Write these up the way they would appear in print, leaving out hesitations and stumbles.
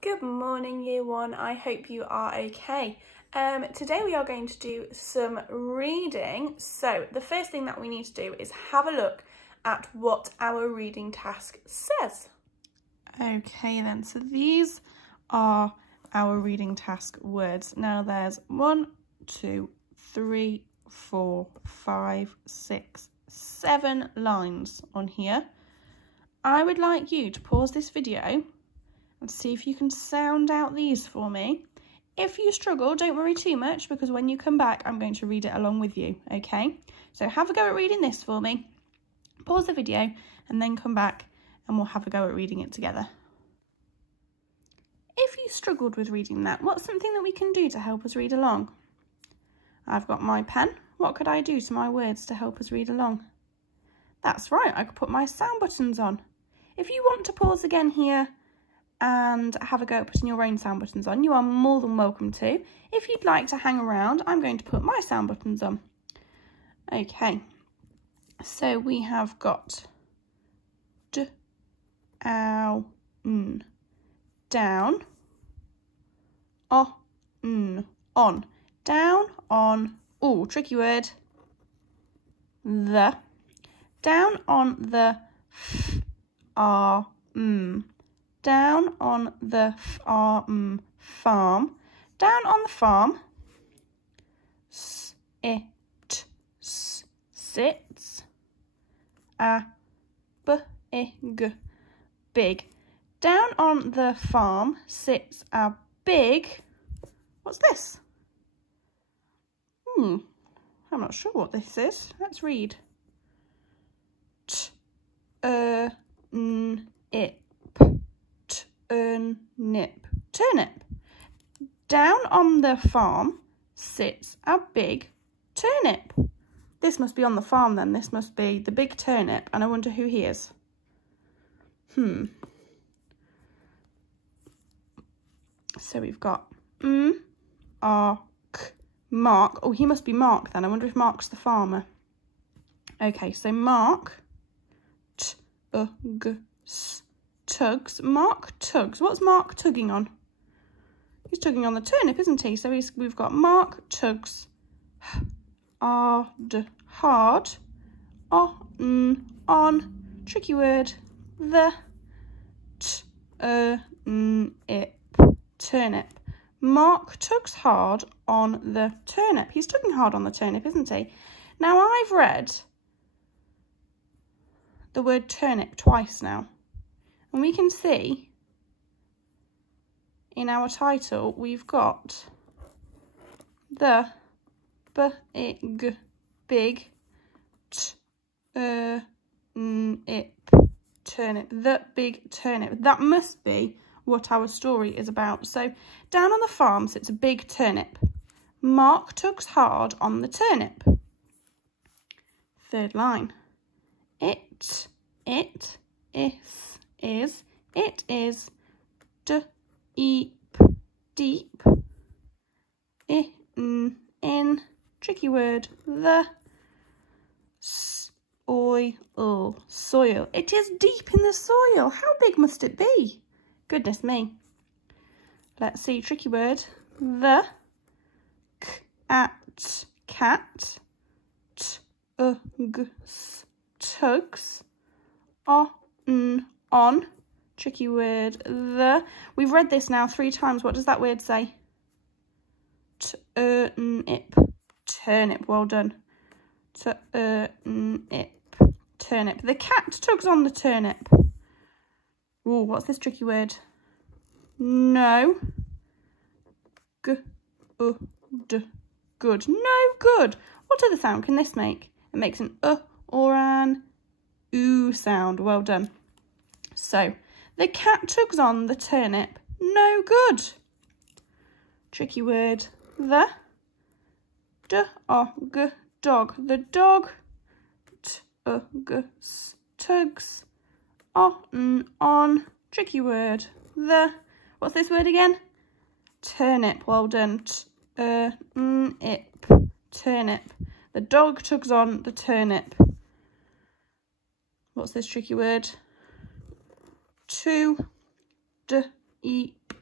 Good morning, Year 1. I hope you are okay. Today we are going to do some reading. So the first thing that we need to do is have a look at what our reading task says. Okay then, so these are our reading task words. Now there's 1, 2, 3, 4, 5, 6, 7 lines on here. I would like you to pause this video and see if you can sound out these for me. If you struggle, don't worry too much, because when you come back, I'm going to read it along with you, okay? So have a go at reading this for me. Pause the video and then come back and we'll have a go at reading it together. If you struggled with reading that, what's something that we can do to help us read along? I've got my pen. What could I do to my words to help us read along? That's right, I could put my sound buttons on. If you want to pause again here and have a go at putting your own sound buttons on, you are more than welcome to. If you'd like to hang around, I'm going to put my sound buttons on. Okay, so we have got d, ow, n, down, o, n, on, down, on, oh, tricky word, the, down on the f, r, m, down on the farm, down on the farm, s, it, s, sits, a, b, I, g, big. Down on the farm sits a big, what's this? I'm not sure what this is. Let's read. Turnip. Turnip. Turnip. Down on the farm sits a big turnip. This must be on the farm then. This must be the big turnip. And I wonder who he is. So we've got Mark. Oh, he must be Mark then. I wonder if Mark's the farmer. Okay, so Mark, tugs. Mark tugs. What's Mark tugging on? He's tugging on the turnip, isn't he? So we've got Mark tugs hard, on, tricky word, the turnip. Mark tugs hard on the turnip. He's tugging hard on the turnip, isn't he? Now, I've read the word turnip twice now. And we can see in our title, we've got the big turnip. The big turnip. That must be what our story is about. So down on the farm sits a big turnip. Mark tugs hard on the turnip. Third line. It is deep, in, tricky word, the soil. It is deep in the soil. How big must it be? Goodness me. Let's see, tricky word, the cat, tugs, on, tricky word, the. We've read this now 3 times. What does that word say? Turnip. Turnip, well done. Turnip. The cat tugs on the turnip. Oh, what's this tricky word? No. Good. No good. What other sound can this make? It makes an or an oo sound. Well done. So, the cat tugs on the turnip. No good. Tricky word. The dog. The dog tugs on. Tricky word. The, what's this word again? Turnip. Well done. Turnip. The dog tugs on the turnip. What's this tricky word? To, eep,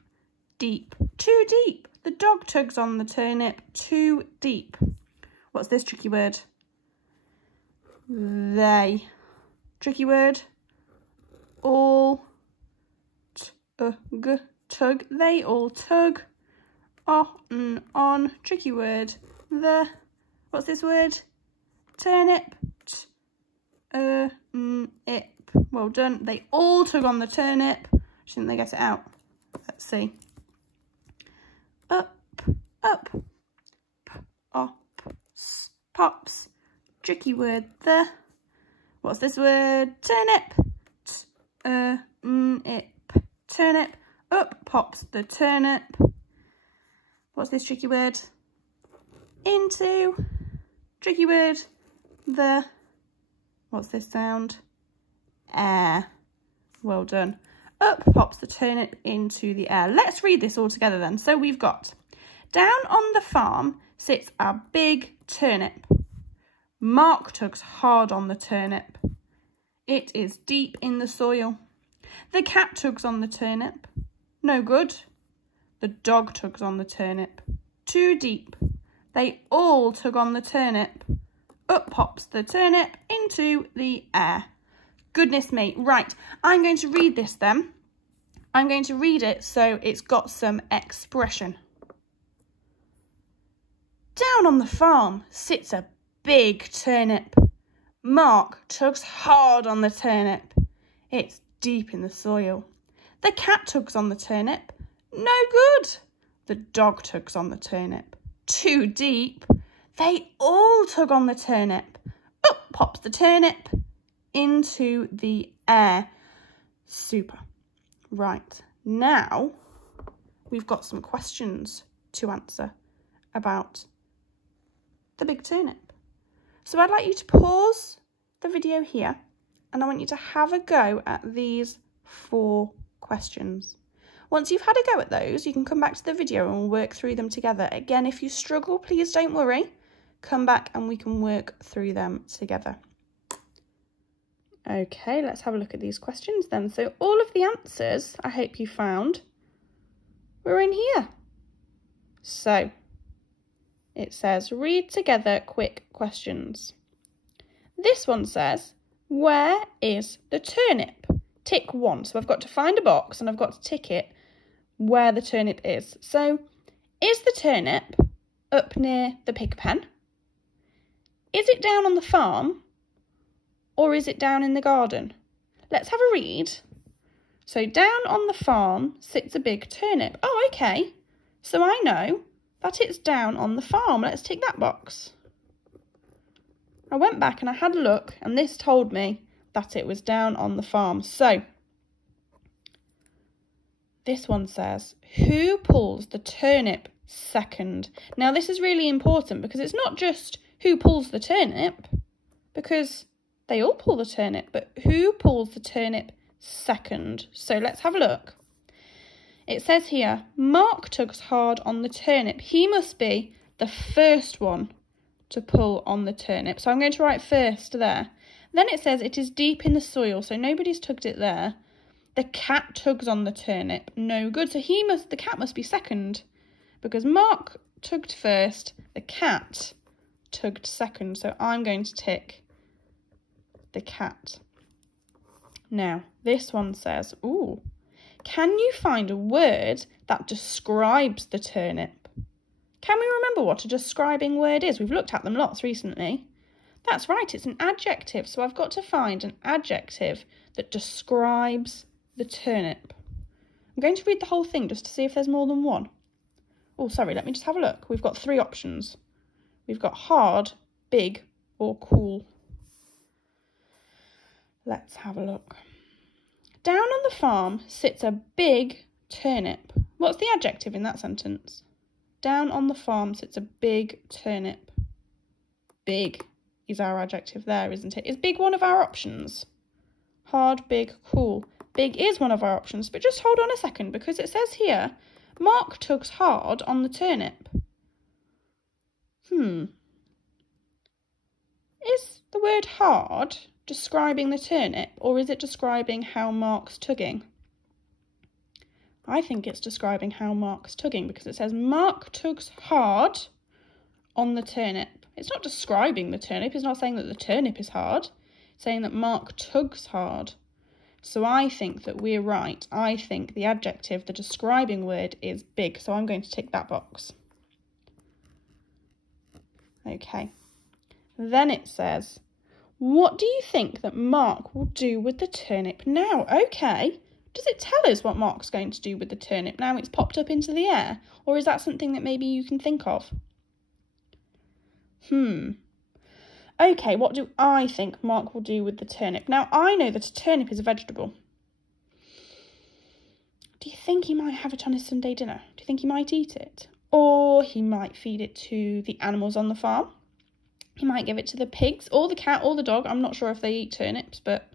deep. Too deep. The dog tugs on the turnip. Too deep. What's this tricky word? They. Tricky word. All. Tug. They all tug. On. Tricky word. The. What's this word? Turnip. Ip. Well done. They all tug on the turnip. Shouldn't they get it out? Let's see. Up. Pops. Tricky word. The. What's this word? Turnip. Ip. Turnip. Up pops the turnip. What's this tricky word? Into. Tricky word. The. What's this sound? Air. Well done. Up pops the turnip into the air. Let's read this all together then. So we've got, down on the farm sits a big turnip. Mark tugs hard on the turnip. It is deep in the soil. The cat tugs on the turnip. No good. The dog tugs on the turnip. Too deep. They all tug on the turnip. Up pops the turnip into the air. Goodness me. Right, I'm going to read this then. I'm going to read it so it's got some expression. Down on the farm sits a big turnip. Mark tugs hard on the turnip. It's deep in the soil. The cat tugs on the turnip. No good. The dog tugs on the turnip. Too deep. They all tug on the turnip. Up pops the turnip into the air. Super. Right, now we've got some questions to answer about the big turnip. So I'd like you to pause the video here and I want you to have a go at these 4 questions. Once you've had a go at those, you can come back to the video and we'll work through them together. Again, if you struggle, please don't worry. Come back and we can work through them together. Okay, let's have a look at these questions then. So all of the answers, I hope you found, were in here. So it says, read together quick questions. This one says, where is the turnip? Tick 1. So I've got to find a box and I've got to tick it where the turnip is. So is the turnip up near the pig pen? Is it down on the farm? Or is it down in the garden? Let's have a read. So down on the farm sits a big turnip. Oh, okay. So I know that it's down on the farm. Let's tick that box. I went back and I had a look and this told me that it was down on the farm. So this one says, who pulls the turnip second? Now this is really important because it's not just who pulls the turnip, because they all pull the turnip, but who pulls the turnip second? So let's have a look. It says here, Mark tugs hard on the turnip. He must be the first one to pull on the turnip. So I'm going to write first there. Then it says it is deep in the soil, so nobody's tugged it there. The cat tugs on the turnip. No good. So the cat must be second, because Mark tugged first, the cat tugged second. So I'm going to tick the cat. Now, this one says, ooh, can you find a word that describes the turnip? Can we remember what a describing word is? We've looked at them lots recently. That's right, it's an adjective. So I've got to find an adjective that describes the turnip. I'm going to read the whole thing just to see if there's more than one. Oh, sorry, let me just have a look. We've got 3 options. We've got hard, big, or cool. Let's have a look. Down on the farm sits a big turnip. What's the adjective in that sentence? Down on the farm sits a big turnip. Big is our adjective there, isn't it? Is big one of our options? Hard, big, cool. Big is one of our options, but just hold on a second because it says here, Mark tugs hard on the turnip. Is the word hard describing the turnip, or is it describing how Mark's tugging? I think it's describing how Mark's tugging, because it says Mark tugs hard on the turnip. It's not describing the turnip. It's not saying that the turnip is hard. It's saying that Mark tugs hard. So I think that we're right. I think the adjective, the describing word, is big. So I'm going to tick that box. Okay. Then it says, what do you think that Mark will do with the turnip now? Okay. Does it tell us what Mark's going to do with the turnip now it's popped up into the air? Or is that something that maybe you can think of? Okay, what do I think Mark will do with the turnip? Now, I know that a turnip is a vegetable. Do you think he might have it on his Sunday dinner? Do you think he might eat it? Or he might feed it to the animals on the farm? He might give it to the pigs or the cat or the dog. I'm not sure if they eat turnips, but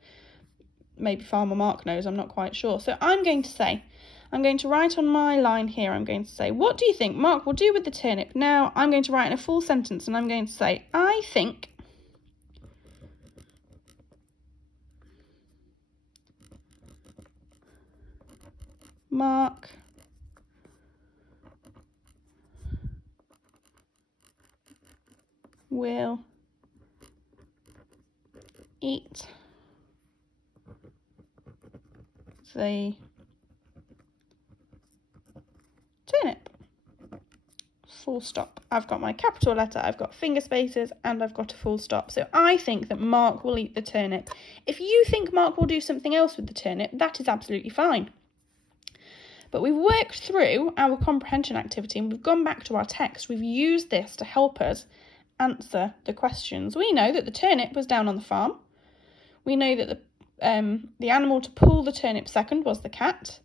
maybe Farmer Mark knows. I'm not quite sure. So I'm going to write on my line here, I'm going to say, what do you think Mark will do with the turnip? Now, I'm going to write in a full sentence and I'm going to say, I think Mark will eat the turnip. Full stop. I've got my capital letter, I've got finger spaces, and I've got a full stop. So I think that Mark will eat the turnip. If you think Mark will do something else with the turnip, that is absolutely fine. But we've worked through our comprehension activity and we've gone back to our text. We've used this to help us answer the questions. We know that the turnip was down on the farm. We know that the animal to pull the turnip second was the cat.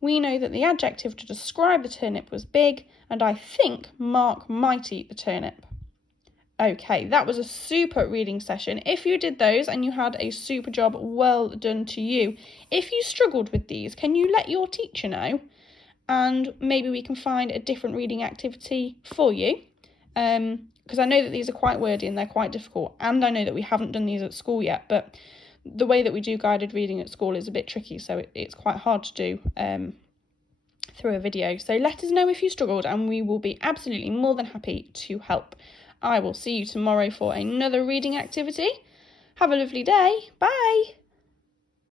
We know that the adjective to describe the turnip was big, and I think Mark might eat the turnip. Okay, that was a super reading session. If you did those and you had a super job, well done to you. If you struggled with these, can you let your teacher know? And maybe we can find a different reading activity for you. Because I know that these are quite wordy and they're quite difficult. And I know that we haven't done these at school yet, but the way that we do guided reading at school is a bit tricky, so it's quite hard to do through a video. So let us know if you struggled and we will be absolutely more than happy to help. I will see you tomorrow for another reading activity. Have a lovely day. Bye.